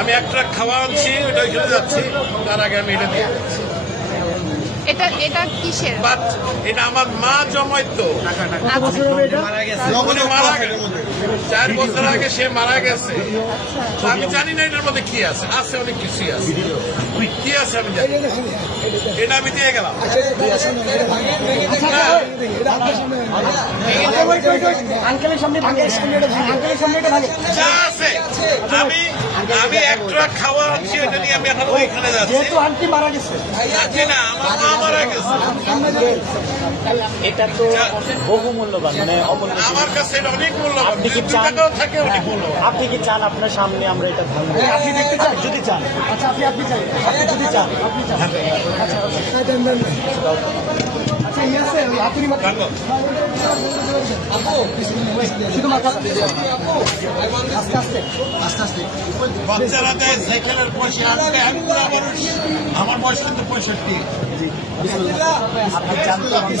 আমি এক ট্রাক খাওয়া আনছি, ওটা ওইখানে যাচ্ছি, তার আগে আমি এটা দিয়ে যাচ্ছি। এটা কিসের? বাট এটা আমার মা জমাইতো, উনি মারা গেছে 4 বছর আগে, সে মারা গেছে। আমি জানি না এটার মধ্যে কি আছে, আছে অনেক কিছুই আছে, কি আছে আমি জানি। এটা আমি দিয়ে গেলাম। যা আছে আমি এক ট্রাক খাওয়া আনছি, এটা নিয়ে আমি এখন ওইখানে যাচ্ছি। না, আমার মা মারা গেছে। এটা তো বহু মূল্যবান, মানে আমার কাছে এটা অনেক মূল্যবান। আপনি কি 2 চান টাকাও থাকে অনেক মূল্যবান। আপনি কি চান আপনার সামনে আমরা এটা ভাঙবো? আপনি দেখতে চান? যদি চান, আচ্ছা আপনি চান, আপনি যদি চান, আপনি চান, আচ্ছা ভালো। বাচ্চারা দেয় সাইকেলের পয়সা আনতে, আমি বুড়া মানুষ, আমার বয়স কিন্তু 65। আপনি চান তো আপনি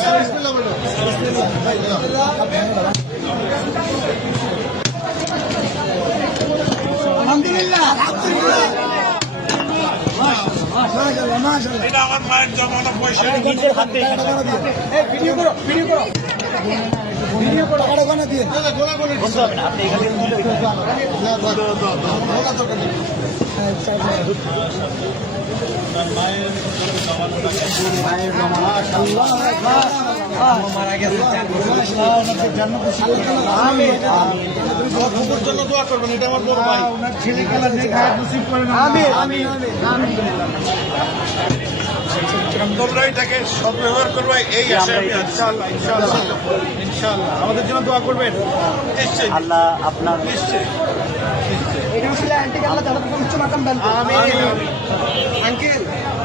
এটা আমার মায়ের জমানো পয়সা। নিজের হাতে বলতে হবে না, আপনি এখান থেকে তুলে মারা গেছে। জন্য দোয়া করবেন, এটা আমার বড় ভাই। তোমরা এটাকে সদ্ব্যবহার করবে, এই আশায় আমি আছি। ইনশাআল্লাহ আমাদের জন্য দোয়া করবেন। নিশ্চয়ই আল্লাহ আপনার নিশ্চয়ই। আঙ্কেল,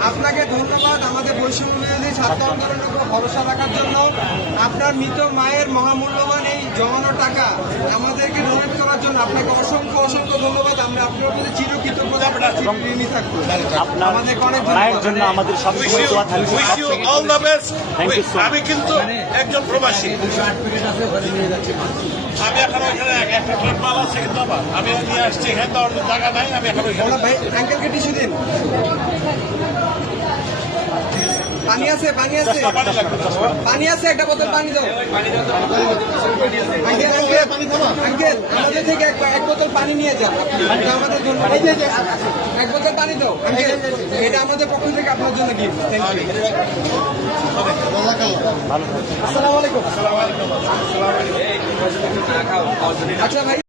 আপনাকে ধন্যবাদ আমাদের বৈষম্য বিরোধী ছাত্র আন্দোলনের উপর ভরসা রাখার জন্য। আপনার মৃত মায়ের মহামূল্যবান এই জমানো টাকা আমাদেরকে ডোনেট করার জন্য আপনাকে অসংখ্য অসংখ্য ধন্যবাদ। আমরা আপনার প্রতি চিরকৃতজ্ঞতা ঋণী থাকবো। আপনার আমাদেরকে অনেক মায়ের জন্য আমাদের সবসময় দোয়া থাকবে। Wish you all the best. Thank you so much. আমি কিন্তু একজন প্রবাসী, আমি এখন ওইখানে একটা ট্রাক মাল আছে কিন্তু আমার, আমি নিয়ে আসছি, এখানে তো অন্য জায়গা নাই, আমি এখন ওইখানে ভাই আঙ্কেলকে টিস্যু দিন। পানি আছে, পানি আছে, পানি লাগবে। পানি আছে, একটা বোতল পানি দাও। আঙ্কেল আঙ্কেল আমাদের থেকে এক বোতল পানি নিয়ে যান, এটা আমাদের জন্য। এক বোতল পানি দাও আঙ্কেল, এটা আমাদের পক্ষ থেকে আপনার জন্য গিফট। Thank you. আসসালামু আলাইকুম। আচ্ছা ভাই।